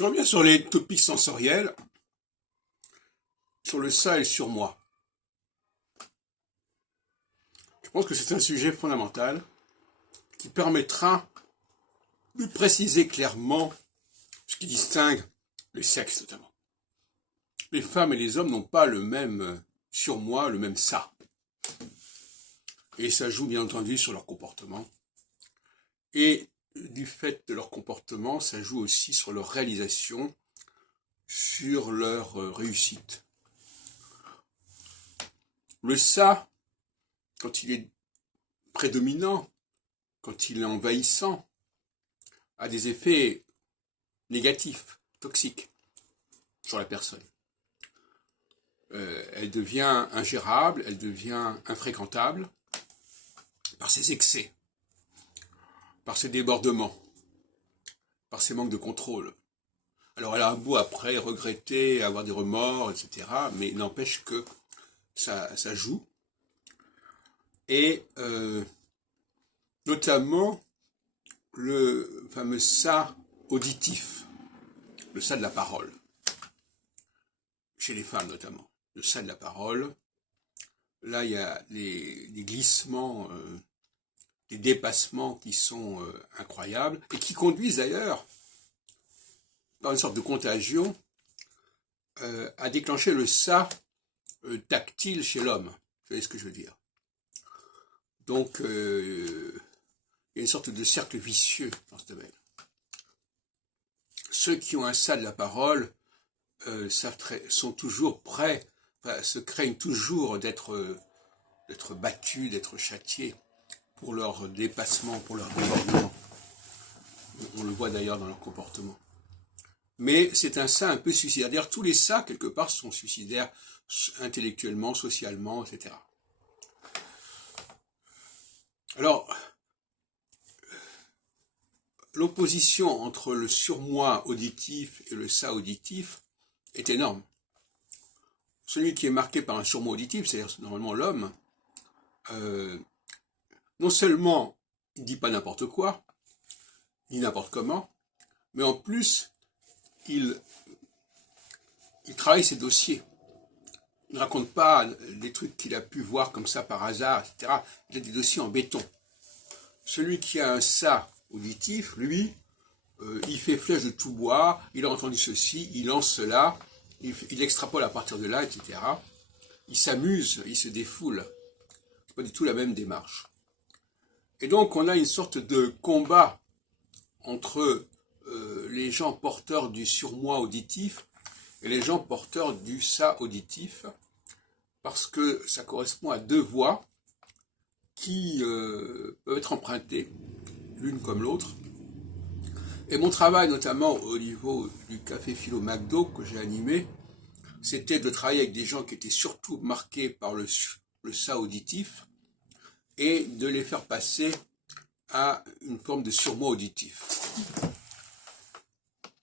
Je reviens sur les topics sensoriels, sur le ça et le surmoi. Je pense que c'est un sujet fondamental qui permettra de préciser clairement ce qui distingue les sexes notamment. Les femmes et les hommes n'ont pas le même surmoi, le même ça. Et ça joue bien entendu sur leur comportement. Et du fait de leur comportement, ça joue aussi sur leur réalisation, sur leur réussite. Le ça, quand il est prédominant, quand il est envahissant, a des effets négatifs, toxiques sur la personne. Elle devient ingérable, elle devient infréquentable par ses excès, par ses débordements, par ses manques de contrôle. Alors elle a un beau après regretter, avoir des remords, etc. Mais n'empêche que ça joue. Et notamment le fameux ça auditif, le ça de la parole, chez les femmes notamment, le ça de la parole. Là, il y a des glissements, des dépassements qui sont incroyables et qui conduisent d'ailleurs, par une sorte de contagion, à déclencher le ça tactile chez l'homme. Vous voyez ce que je veux dire? Donc, il y a une sorte de cercle vicieux dans ce domaine. Ceux qui ont un ça de la parole sont toujours prêts, se craignent toujours d'être battus, d'être châtiés pour leur dépassement, pour leur débordement. On le voit d'ailleurs dans leur comportement. Mais c'est un ça un peu suicidaire. D'ailleurs, tous les ça, quelque part, sont suicidaires intellectuellement, socialement, etc. Alors, l'opposition entre le surmoi auditif et le ça auditif est énorme. Celui qui est marqué par un surmoi auditif, c'est-à-dire normalement l'homme, non seulement il ne dit pas n'importe quoi, ni n'importe comment, mais en plus, il travaille ses dossiers. Il ne raconte pas des trucs qu'il a pu voir comme ça par hasard, etc. Il a des dossiers en béton. Celui qui a un ça auditif, lui, il fait flèche de tout bois, il a entendu ceci, il lance cela, il extrapole à partir de là, etc. Il s'amuse, il se défoule. C'est pas du tout la même démarche. Et donc on a une sorte de combat entre les gens porteurs du surmoi auditif et les gens porteurs du ça auditif, parce que ça correspond à deux voies qui peuvent être empruntées l'une comme l'autre. Et mon travail, notamment au niveau du Café Philo McDo que j'ai animé, c'était de travailler avec des gens qui étaient surtout marqués par le ça auditif et de les faire passer à une forme de surmoi auditif.